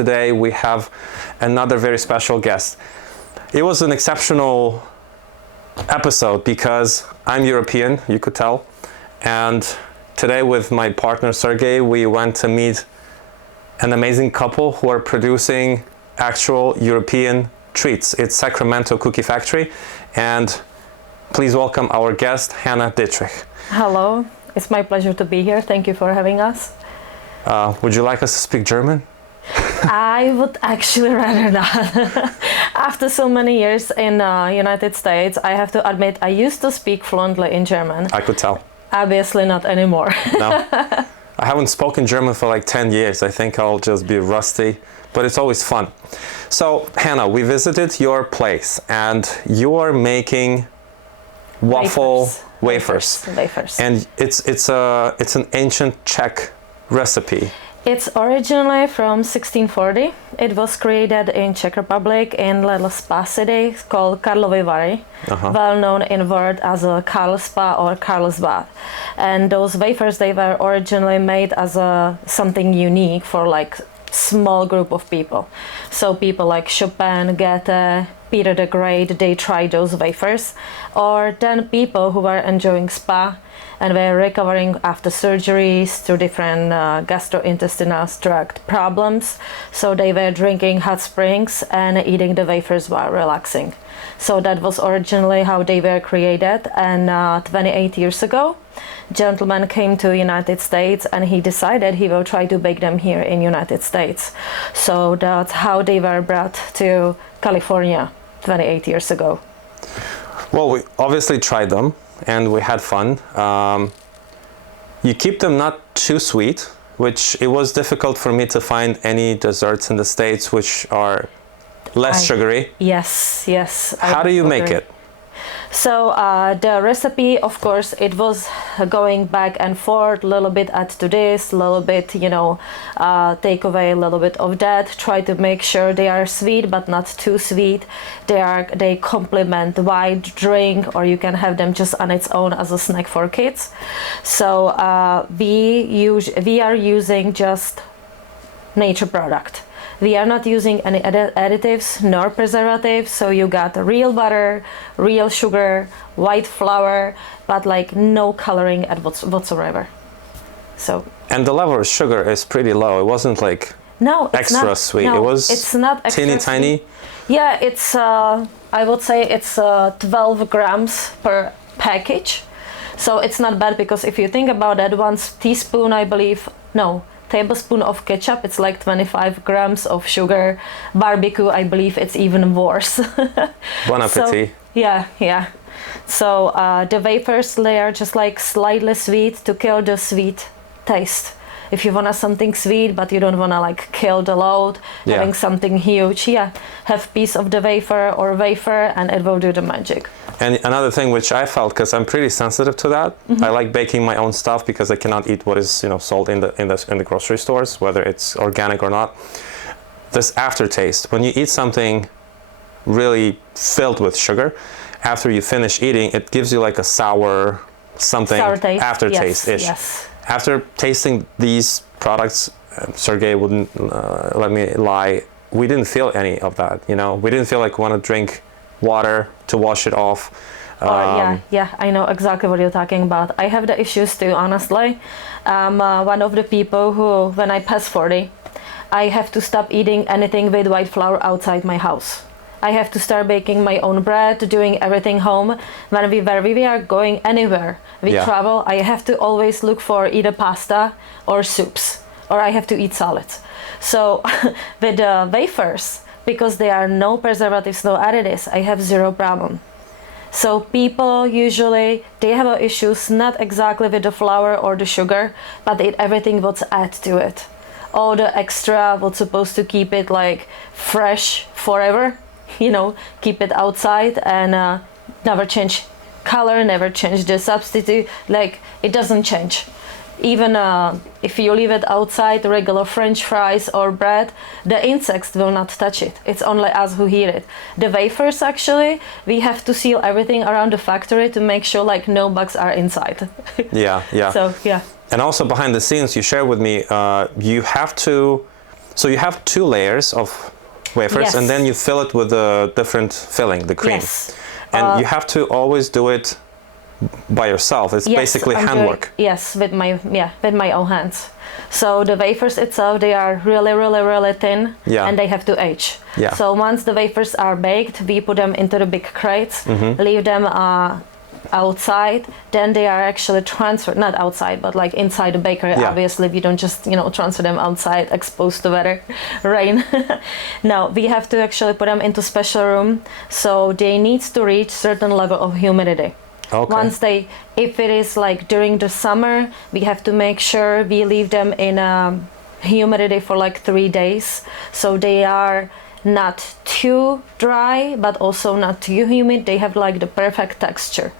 today we have another very special guest. It was an exceptional episode because I'm European, you could tell, and today with my partner Sergey, we went to meet an amazing couple who are producing actual European treats. It's Sacramento Cookie Factory, and please welcome our guest, Hana Dytrych. Hello, it's my pleasure to be here. Thank you for having us. Would you like us to speak German? I would actually rather not. After so many years in United States, I have to admit I used to speak fluently in German. I could tell. Obviously not anymore. No, I haven't spoken German for like 10 years. I think I'll just be rusty, but it's always fun. So Hana, we visited your place and you are making wafers. And it's an ancient Czech recipe. It's originally from 1640. It was created in Czech Republic in little spa city called Karlovy Vary, well known in word as a Karl Spa or Karlsbad. And those wafers, they were originally made as something unique for like small group of people. So people like Chopin, Goethe, Peter the Great, they tried those wafers. Or then people who were enjoying spa and were recovering after surgeries through different gastrointestinal tract problems. So they were drinking hot springs and eating the wafers while relaxing. So that was originally how they were created. And 28 years ago, gentleman came to United States and he decided he will try to bake them here in United States. So that's how they were brought to California 28 years ago. Well, we obviously tried them and we had fun. You keep them not too sweet, which it was difficult for me to find any desserts in the States which are less sugary. Yes. How do you make it? So the recipe, of course, it was going back and forth, a little bit add to this, a little bit, take away a little bit of that, try to make sure they are sweet but not too sweet. They complement white drink, or you can have them just on its own as a snack for kids. So we are using just nature product. We are not using any additives nor preservatives, so you got real butter, real sugar, white flour, but like no coloring whatsoever. So. And the level of sugar is pretty low. It wasn't like extra sweet. No, it was it's not extra tiny. Sweet. Yeah, it's I would say it's 12 grams per package. So it's not bad because if you think about that, 1 teaspoon, tablespoon of ketchup, it's like 25 grams of sugar. Barbecue, I believe it's even worse. Bon appetit. So, yeah. So the wafers, they are just like slightly sweet to kill the sweet taste. If you want something sweet but you don't want to like kill the load, having something huge, have piece of the wafer and it will do the magic. And another thing which I felt, because I'm pretty sensitive to that, I like baking my own stuff because I cannot eat what is sold in the grocery stores, whether it's organic or not. This aftertaste, when you eat something really filled with sugar, after you finish eating, it gives you like a sour aftertaste-ish. Yes. After tasting these products, Sergey wouldn't let me lie, we didn't feel any of that, We didn't feel like we want to drink water to wash it off. I know exactly what you're talking about. I have the issues too, honestly. I'm one of the people who, when I pass 40, I have to stop eating anything with white flour outside my house. I have to start baking my own bread, doing everything home. Whenever we are going anywhere, we travel, I have to always look for either pasta or soups, or I have to eat salads. So with the wafers, because there are no preservatives, no additives, I have zero problem. So people usually, they have issues not exactly with the flour or the sugar, but everything what's add to it. All the extra what's supposed to keep it like fresh forever, keep it outside and never change color, never change the substitute, like it doesn't change. Even if you leave it outside, regular French fries or bread, the insects will not touch it. It's only us who hear it. The wafers, actually, we have to seal everything around the factory to make sure like no bugs are inside. Yeah. So, yeah. And also behind the scenes, you shared with me, you have to So you have 2 layers of wafers, Yes. and then you fill it with a different filling, the cream. Yes. And you have to always do it by yourself. It's Yes, basically I'm handwork. Yes, with my own hands. So the wafers itself, they are really, really, really thin, Yeah. and they have to age. Yeah. So once the wafers are baked, we put them into the big crates, leave them outside. Then they are actually transferred, not outside, but like inside the bakery. Yeah. Obviously, we don't just transfer them outside, exposed to weather, rain. No, we have to actually put them into special room. So they need to reach certain level of humidity. Okay. Once if it is like during the summer, we have to make sure we leave them in humidity for like 3 days, so they are not too dry but also not too humid. They have like the perfect texture.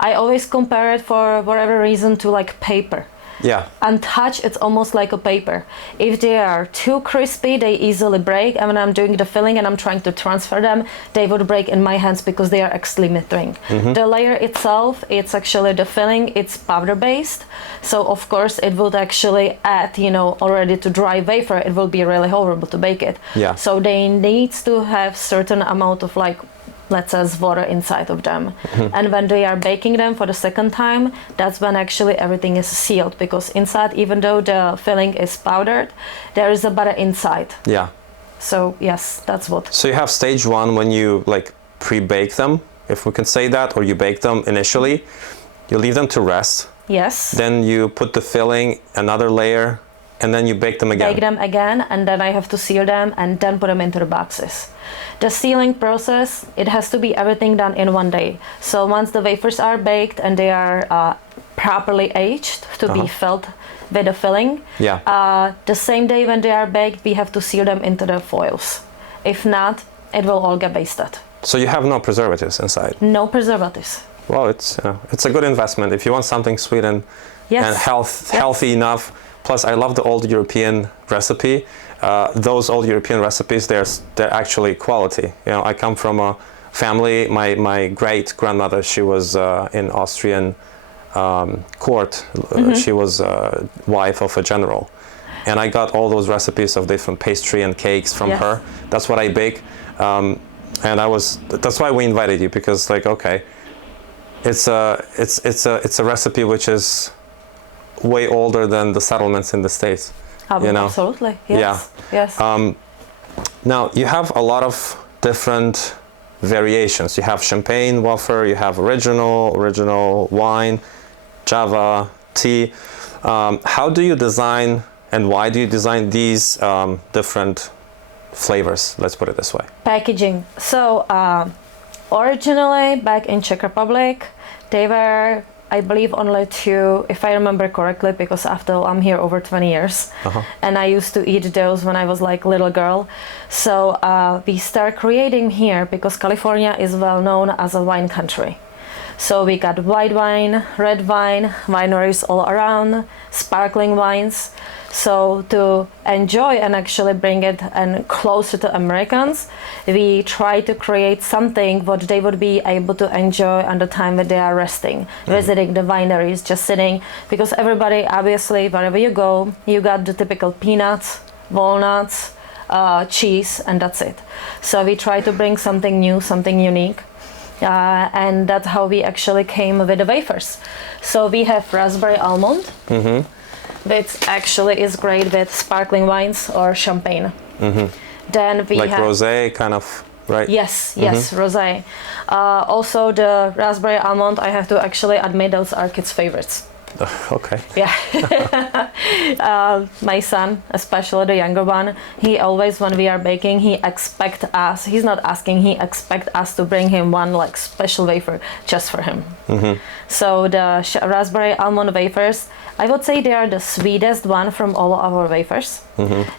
I always compare it, for whatever reason, to like paper. Yeah. Untouched, it's almost like a paper. If they are too crispy, they easily break, and when I'm doing the filling and I'm trying to transfer them, they would break in my hands because they are extremely thin. The layer itself, it's actually the filling, it's powder based, so of course it would actually add already to dry wafer, it will be really horrible to bake it. Yeah. So they needs to have certain amount of like, let's say, water inside of them. And when they are baking them for the second time, that's when actually everything is sealed, because inside, even though the filling is powdered, there is a butter inside. Yeah. So yes, that's what. So you have stage 1 when you like pre-bake them, if we can say that, or you bake them initially. You leave them to rest. Yes. Then you put the filling, another layer, and then you bake them again. Bake them again, and then I have to seal them and then put them into the boxes. The sealing process, it has to be everything done in 1 day. So once the wafers are baked and they are properly aged to be filled with the filling, the same day when they are baked, we have to seal them into the foils. If not, it will all get wasted. So you have no preservatives inside? No preservatives. Well, it's a good investment if you want something sweet and healthy enough. Plus, I love the old European recipe. Those old European recipes, they're actually quality. I come from a family. My great grandmother, she was in Austrian court. She was wife of a general, and I got all those recipes of different pastry and cakes from her. That's what I bake, and that's why we invited you, because it's a recipe which is way older than the settlements in the States. Absolutely. Yes. Yeah. Yes. Now you have a lot of different variations. You have champagne wafer, you have original wine, Java, tea. How do you design, and why do you design these different flavors? Let's put it this way. Packaging. So originally back in Czech Republic, they were, I believe, only 2, if I remember correctly, because after all, I'm here over 20 years, and I used to eat those when I was like little girl. So we start creating here because California is well known as a wine country. So we got white wine, red wine, wineries all around, sparkling wines. So to enjoy and actually bring it and closer to Americans, we try to create something what they would be able to enjoy on the time that they are resting, visiting the wineries, just sitting, because everybody, obviously, wherever you go, you got the typical peanuts, walnuts, cheese, and that's it. So we try to bring something new, something unique. And that's how we actually came with the wafers. So we have raspberry almond, which actually is great with sparkling wines or champagne. Then we have rosé, kind of, right? Yes, rosé. Also the raspberry almond, I have to actually admit, those are kids' favorites. Okay. Yeah. My son, especially the younger one, he always, when we are baking, he expect us, he's not asking, he expect us to bring him one like special wafer just for him. So the raspberry almond wafers, I would say they are the sweetest one from all of our wafers,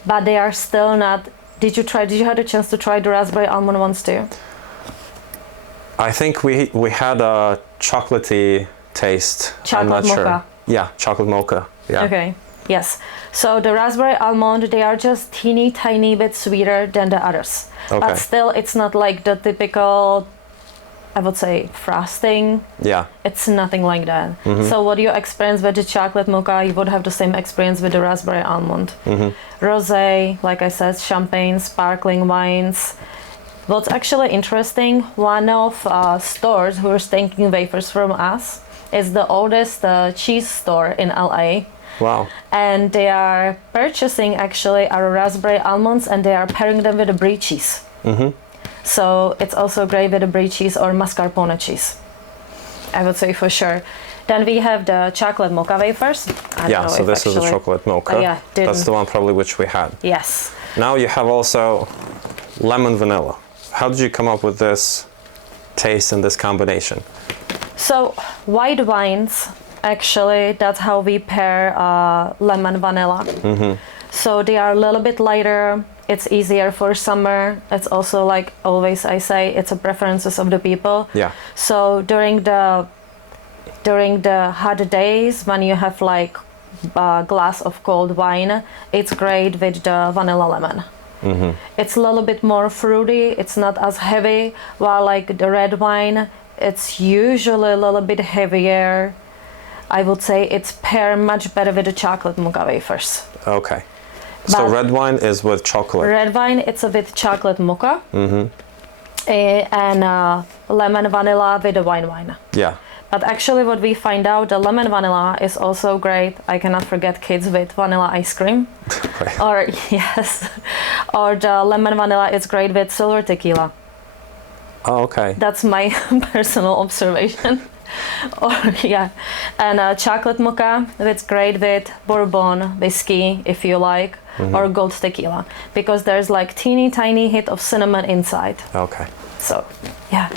but they are still not. Did you have a chance to try the raspberry almond ones too? I think we had a chocolatey taste. Chocolate I'm not mocha. sure. Yeah, chocolate mocha. Yeah. Okay. Yes. So the raspberry almond, they are just teeny tiny bit sweeter than the others. Okay. But still, it's not like the typical I would say, frosting. Yeah. It's nothing like that. So what you experience with the chocolate mocha, you would have the same experience with the raspberry almond. Rosé, like I said, champagne, sparkling wines. What's actually interesting, one of stores who is taking wafers from us is the oldest cheese store in LA. Wow. And they are purchasing actually our raspberry almonds and they are pairing them with the brie cheese. So it's also great with the brie cheese or mascarpone cheese, I would say for sure. Then we have the chocolate mocha wafers. Yeah, so this is the chocolate mocha. Yeah, that's the one probably which we had. Yes. Now you have also lemon vanilla. How did you come up with this taste and this combination? So white wines, actually, that's how we pair lemon vanilla. So they are a little bit lighter. It's easier for summer. It's also, like always I say, it's a preferences of the people. Yeah. So during the hot days, when you have like a glass of cold wine, it's great with the vanilla lemon. It's a little bit more fruity. It's not as heavy. While like the red wine, it's usually a little bit heavier. I would say it's paired much better with the chocolate mocha wafers. Okay. So red wine is with chocolate. Red wine, it's a bit chocolate mocha. And lemon vanilla with the wine. Yeah. But actually what we find out, the lemon vanilla is also great. I cannot forget kids with vanilla ice cream. Right. Or yes. Or the lemon vanilla is great with silver tequila. Oh, okay. That's my personal observation. Or yeah. And chocolate mocha, it's great with bourbon whiskey, if you like, or gold tequila, because there's like teeny tiny hit of cinnamon inside. Okay. So, yeah.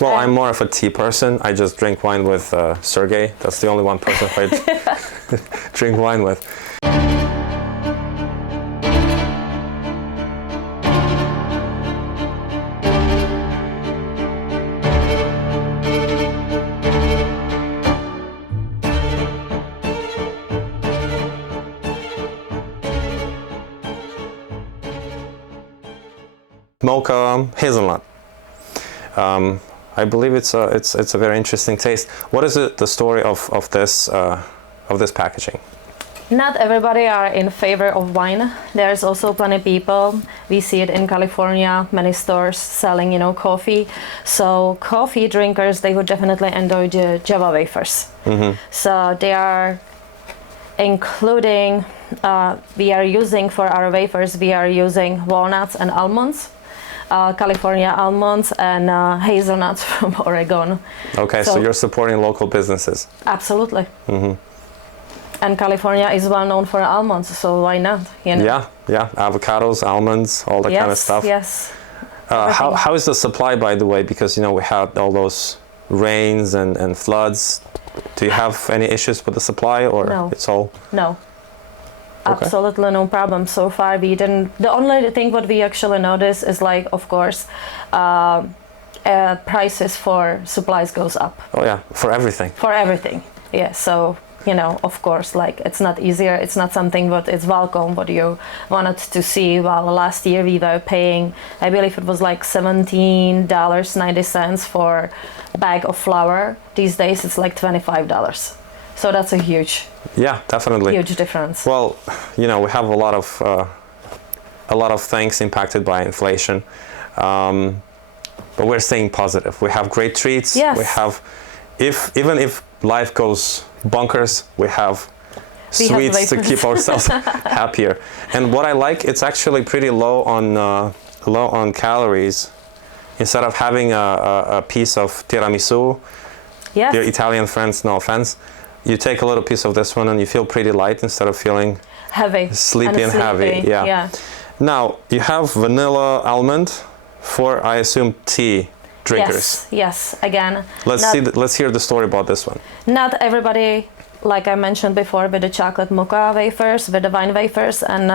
Well, I'm more of a tea person. I just drink wine with Sergey. That's the only one person I drink wine with. Mocha hazelnut. I believe it's a very interesting taste. What is the story of this packaging? Not everybody are in favor of wine. There's also plenty of people. We see it in California, many stores selling, coffee. So coffee drinkers, they would definitely enjoy the Java wafers. So they are including, we are using for our wafers, we are using walnuts and almonds. California almonds and hazelnuts from Oregon. Okay, so you're supporting local businesses. Absolutely. And California is well known for almonds, so why not? Yeah, avocados, almonds, all that kind of stuff. Yes. How is the supply, by the way? Because we had all those rains and floods. Do you have any issues with the supply, or No. it's all? No. Okay. Absolutely no problem. So far we didn't. The only thing what we actually notice is like, of course, prices for supplies goes up. Oh yeah, for everything. For everything. Yeah. So of course, like it's not easier. It's not something what is welcome. What you wanted to see. Well, last year we were paying, I believe it was like $17.90 for a bag of flour. These days it's like $25. So that's a huge. Yeah, definitely. Huge difference. Well, we have a lot of things impacted by inflation, but we're staying positive. We have great treats. Yes. We have, even if life goes bonkers, we have sweets to keep ourselves happier. And what I like, it's actually pretty low on calories. Instead of having a piece of tiramisu, yes. Dear Italian friends, no offense. You take a little piece of this one and you feel pretty light instead of feeling heavy, sleepy and heavy. Yeah. Now you have vanilla almond for, I assume, tea drinkers. Yes. Again. Let's hear the story about this one. Not everybody, like I mentioned before, with the chocolate mocha wafers, with the wine wafers, and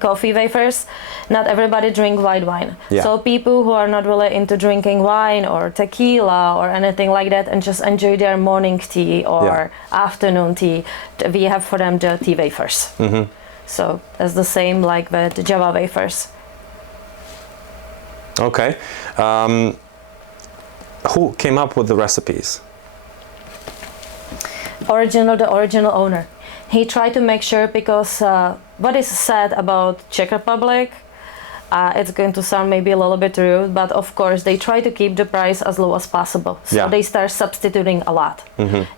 coffee wafers, not everybody drink white wine. Yeah. So people who are not really into drinking wine or tequila or anything like that and just enjoy their morning tea or afternoon tea, we have for them the tea wafers. So that's the same like with the Java wafers. Okay. who came up with the recipes? The original owner. He tried to make sure, because what is said about Czech Republic, it's going to sound maybe a little bit rude, but of course they try to keep the price as low as possible. So they start substituting a lot.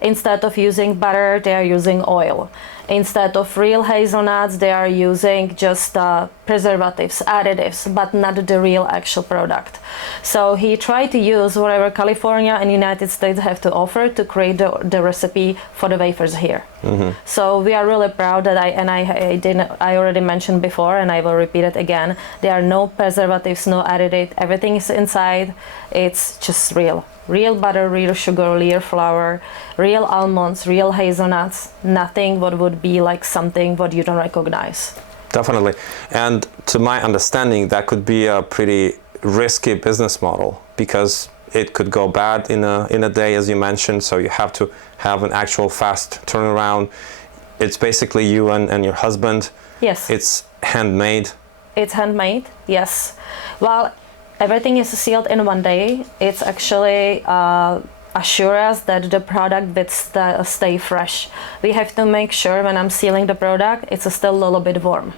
Instead of using butter, they are using oil. Instead of real hazelnuts, they are using just preservatives, additives, but not the real actual product. So he tried to use whatever California and United States have to offer to create the recipe for the wafers here. So we are really proud that I already mentioned before, and I will repeat it again. There are no preservatives, no additive. Everything is inside. It's just real. Real butter, real sugar, real flour, real almonds, real hazelnuts. Nothing what would be like something what you don't recognize. Definitely. And to my understanding, that could be a pretty risky business model, because it could go bad in a day, as you mentioned. So you have to have an actual fast turnaround. It's basically you and your husband. Yes. It's handmade. It's handmade, yes. Well, everything is sealed in one day. It's actually assure us that the product will stay fresh. We have to make sure when I'm sealing the product, it's still a little bit warm.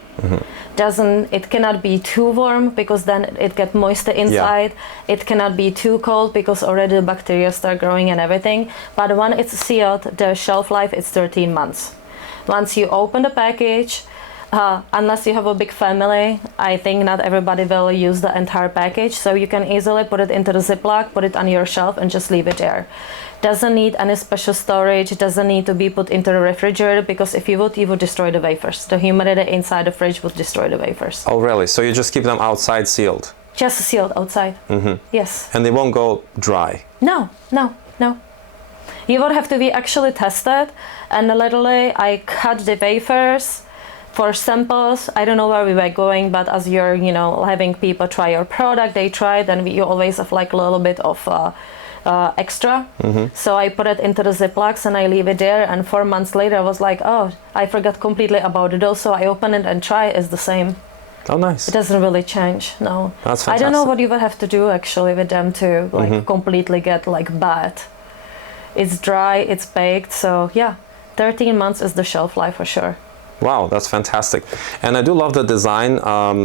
It cannot be too warm, because then it gets moisture inside. It cannot be too cold, because already the bacteria start growing and everything. But when it's sealed, the shelf life is 13 months. Once you open the package, unless you have a big family, I think not everybody will use the entire package. So you can easily put it into the Ziploc, put it on your shelf, and just leave it there. Doesn't need any special storage. Doesn't need to be put into the refrigerator, because if you would destroy the wafers. The humidity inside the fridge would destroy the wafers. Oh, really? So you just keep them outside sealed? Just sealed outside. Yes. And they won't go dry? No. You would have to be actually tested, and literally I cut the wafers for samples. I don't know where we were going, but as you're, having people try your product, they try it, and you always have like a little bit of extra. So I put it into the Ziplocs and I leave it there, and 4 months later I was like, oh, I forgot completely about the dough. So I open it and try it. It's the same. Oh, nice. It doesn't really change, no. That's fantastic. I don't know what you would have to do actually with them to completely get like bad. It's dry, it's baked, so yeah, 13 months is the shelf life for sure. Wow, that's fantastic. And I do love the design.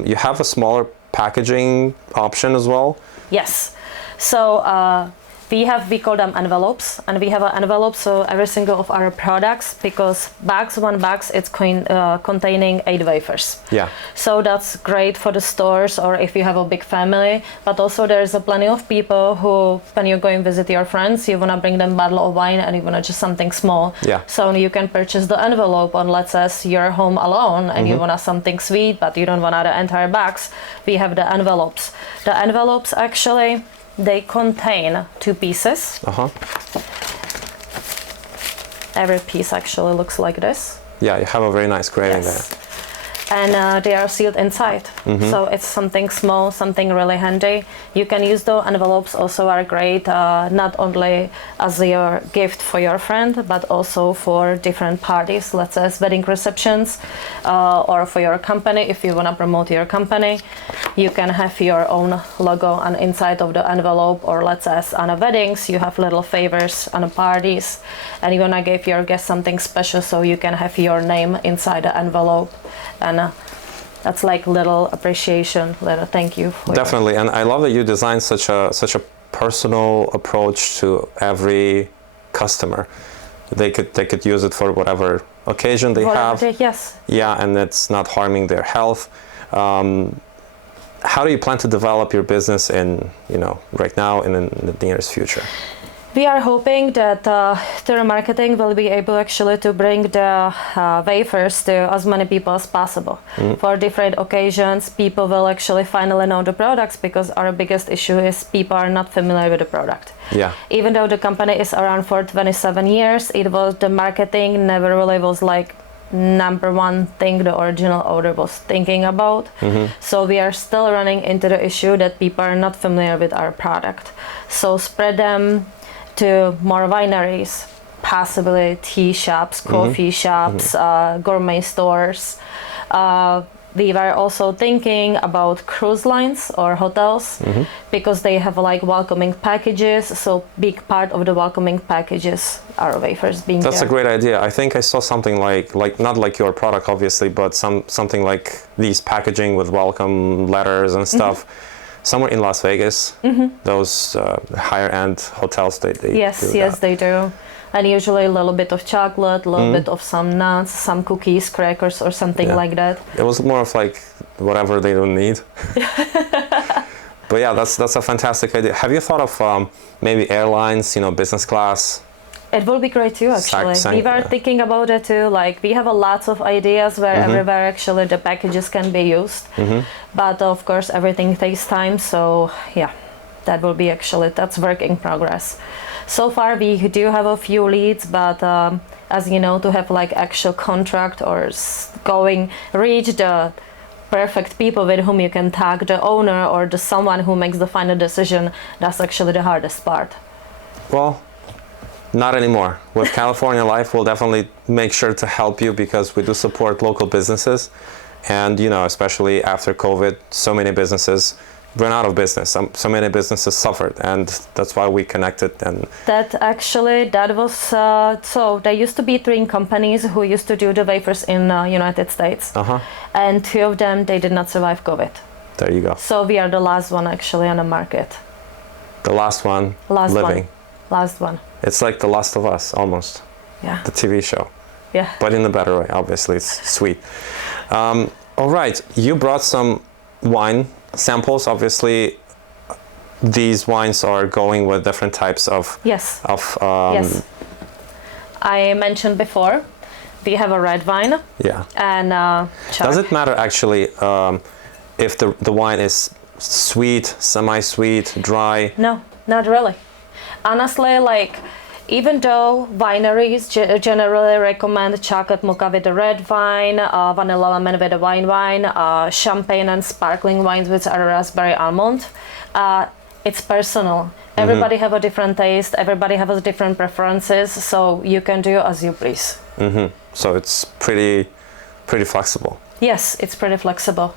You have a smaller packaging option as well? Yes. So we call them envelopes, and we have an envelope so every single of our products, because one box it's containing 8 wafers. Yeah. So that's great for the stores, or if you have a big family, but also there's plenty of people who, when you're going to visit your friends, you want to bring them a bottle of wine and you want to just something small. Yeah. So you can purchase the envelope, and let's say you're home alone and you want something sweet, but you don't want the entire box. We have the envelopes. The envelopes actually, they contain 2 pieces. Every piece actually looks like this. Yeah, you have a very nice grading there. And they are sealed inside. So it's something small, something really handy. You can use the envelopes, also are great, not only as your gift for your friend, but also for different parties, let's say wedding receptions, or for your company. If you want to promote your company, you can have your own logo on inside of the envelope, or let's say on weddings, you have little favors on parties, and you want to give your guest something special, so you can have your name inside the envelope. And that's like little appreciation, little thank you. Definitely, and I love that you designed such a personal approach to every customer. They could use it for whatever occasion they have. Yes. Yeah, and it's not harming their health. How do you plan to develop your business right now and in the nearest future? We are hoping that through marketing we'll be able actually to bring the wafers to as many people as possible. For different occasions, people will actually finally know the products, because our biggest issue is people are not familiar with the product. Yeah. Even though the company is around for 27 years, the marketing never really was like number one thing the original owner was thinking about. So we are still running into the issue that people are not familiar with our product. So spread them to more wineries, possibly tea shops, coffee shops, gourmet stores, We were also thinking about cruise lines or hotels because they have like welcoming packages. So big part of the welcoming packages are wafers being That's there. a great idea. I think I saw something like not like your product obviously, but something like these packaging with welcome letters and stuff. Somewhere in Las Vegas, those higher end hotels, they Yes, do yes, that. they do. And usually a little bit of chocolate, a little bit of some nuts, some cookies, crackers, or something like that. It was more of like whatever they don't need. But yeah, that's a fantastic idea. Have you thought of maybe airlines, business class? It will be great too, actually. We were yeah. thinking about it too. Like we have a lots of ideas where everywhere actually the packages can be used. But of course, everything takes time. So yeah, that will be that's work in progress. So far, we do have a few leads, but as you know, to have like actual contract or reach the perfect people with whom you can tag the owner or the someone who makes the final decision, that's actually the hardest part. Well, not anymore. With California Life, we'll definitely make sure to help you because we do support local businesses. And, especially after COVID, so many businesses ran out of business. So many businesses suffered, and that's why we connected. And that was so there used to be 3 companies who used to do the wafers in United States, and 2 of them they did not survive COVID. There you go. So we are the last one actually on the market. The last one living. Last one. It's like The Last of Us almost. Yeah. The TV show. Yeah. But in a better way. Obviously, it's sweet. All right, you brought some wine samples. Obviously, these wines are going with different types of yes. Yes. I mentioned before we have a red wine. Yeah. And does it matter actually if the wine is sweet, semi-sweet, dry? No, not really. Honestly, even though wineries generally recommend chocolate mocha with the red wine, vanilla lemon with the wine, champagne and sparkling wines with a raspberry almond, it's personal. Everybody have a different taste. Everybody has different preferences. So you can do as you please. So it's pretty flexible. Yes, it's pretty flexible.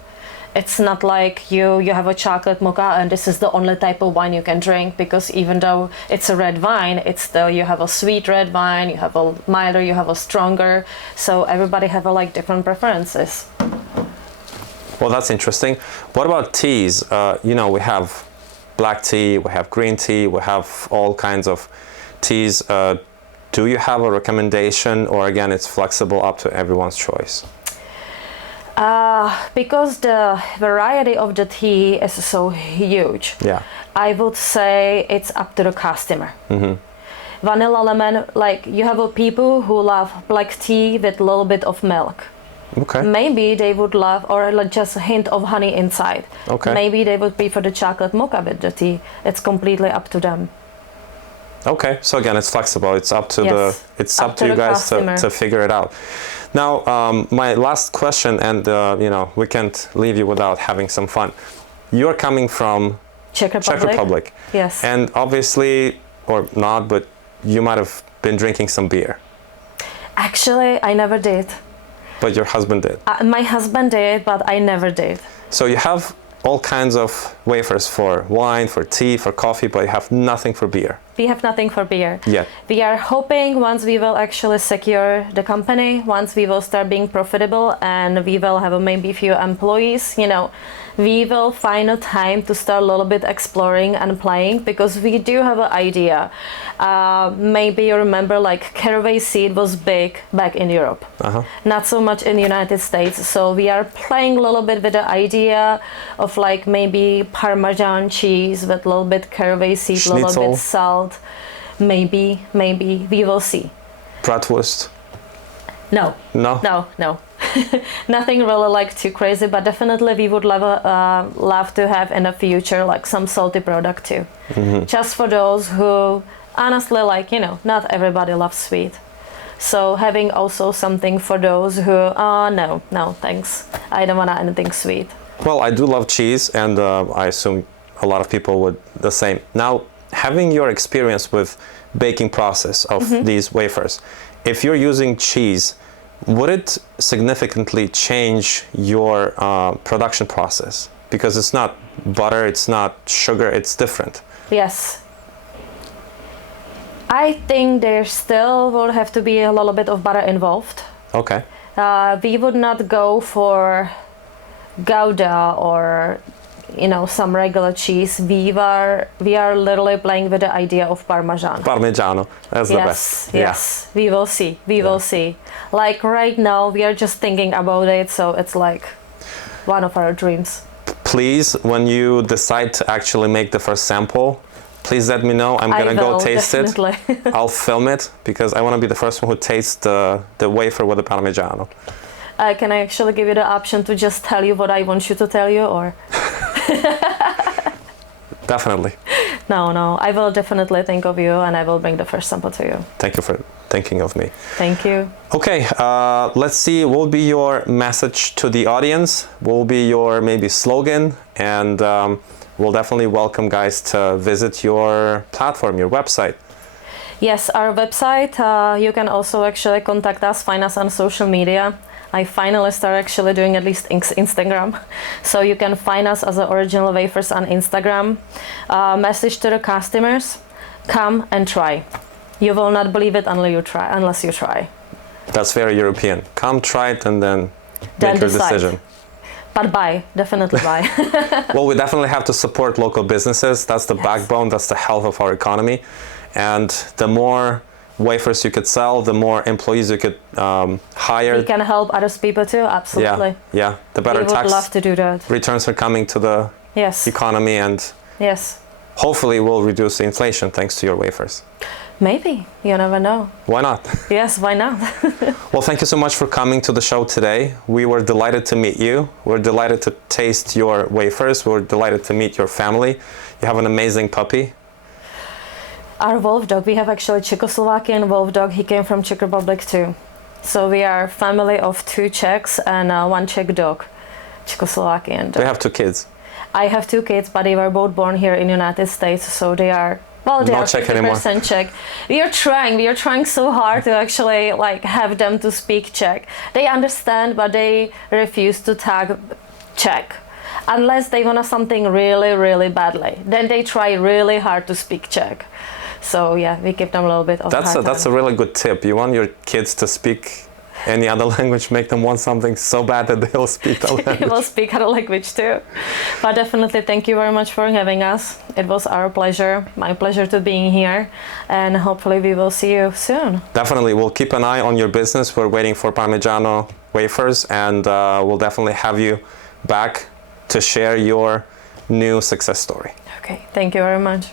It's not like you have a chocolate mocha and this is the only type of wine you can drink, because even though it's a red wine, it's still you have a sweet red wine, you have a milder, you have a stronger. So everybody have different preferences. Well, that's interesting. What about teas? We have black tea, we have green tea, we have all kinds of teas. Do you have a recommendation, or again, it's flexible up to everyone's choice? Because the variety of the tea is so huge, I would say it's up to the customer. Vanilla lemon, you have people who love black tea with a little bit of milk. Okay. Maybe they would love, or just a hint of honey inside. Okay. Maybe they would prefer the chocolate mocha with the tea. It's completely up to them. Okay, so again, it's flexible. It's up to up to you guys customer. to figure it out. Now, my last question, and we can't leave you without having some fun. You're coming from Czech Republic. Yes. And obviously, or not, but you might have been drinking some beer. Actually, I never did. But your husband did. My husband did, but I never did. So you have all kinds of wafers for wine, for tea, for coffee, but you have nothing for beer. We have nothing for beer. Yet. We are hoping once we will actually secure the company, once we will start being profitable and we will have maybe a few employees, we will find a time to start a little bit exploring and playing, because we do have an idea. Maybe you remember caraway seed was big back in Europe. Not so much in the United States. So we are playing a little bit with the idea of maybe Parmesan cheese with a little bit caraway seed, a little bit salt. Maybe we will see. Bratwurst? No. Nothing really too crazy, but definitely we would love to have in the future some salty product too. Just for those who honestly not everybody loves sweet. So having also something for those who no thanks, I don't want anything sweet. Well, I do love cheese, and I assume a lot of people would the same. Now, having your experience with baking process of these wafers, if you're using cheese, would it significantly change your production process? Because it's not butter, it's not sugar, it's different. Yes. I think there still will have to be a little bit of butter involved. Okay. We would not go for Gouda or some regular cheese. We are literally playing with the idea of Parmesan. Parmigiano, that's the best. Yes, we will see. We will see. Like right now, we are just thinking about it, so it's like one of our dreams. Please, when you decide to actually make the first sample, please let me know. I'm gonna go taste definitely. it. I'll film it because I want to be the first one who tastes the wafer with the Parmigiano. Can I actually give you the option to just tell you what I want you to tell you, or? Definitely. No, I will definitely think of you and I will bring the first sample to you. Thank you for thinking of me. Thank you. Okay, let's see, what will be your message to the audience? What will be your maybe slogan? And we'll definitely welcome guys to visit your platform, your website. Yes, our website. You can also actually contact us, find us on social media. I finally started actually doing at least Instagram. So you can find us as Original Wafers on Instagram. Message to the customers, come and try. You will not believe it unless you try. That's very European. Come, try it, and then make your decide. decision. But buy, definitely buy. Well, we definitely have to support local businesses. That's the backbone, that's the health of our economy. And the more wafers you could sell, the more employees you could hire. We can help other people too, absolutely. Yeah. The better we would tax love to do that. returns are coming to the economy, and hopefully we'll reduce the inflation thanks to your wafers. Maybe, you never know. Why not? Yes, why not? Well, thank you so much for coming to the show today. We were delighted to meet you. We're delighted to taste your wafers. We're delighted to meet your family. You have an amazing puppy. Our wolf dog, we have actually Czechoslovakian wolf dog. He came from Czech Republic too. So we are a family of 2 Czechs and 1 Czech dog, Czechoslovakian dog. We have 2 kids. I have 2 kids, but they were both born here in the United States, so they are, well, they Not are Czech 50% Czech. We are trying so hard to actually have them to speak Czech. They understand, but they refuse to talk Czech. Unless they want something really, really badly. Then they try really hard to speak Czech. So yeah, we give them a little bit of That's a really good tip. You want your kids to speak any other language, make them want something so bad that they'll speak the language. They will speak other language too. But definitely thank you very much for having us. It was our pleasure, my pleasure to being here, and hopefully we will see you soon. Definitely, we'll keep an eye on your business. We're waiting for Parmigiano wafers, and we'll definitely have you back to share your new success story. Okay, thank you very much.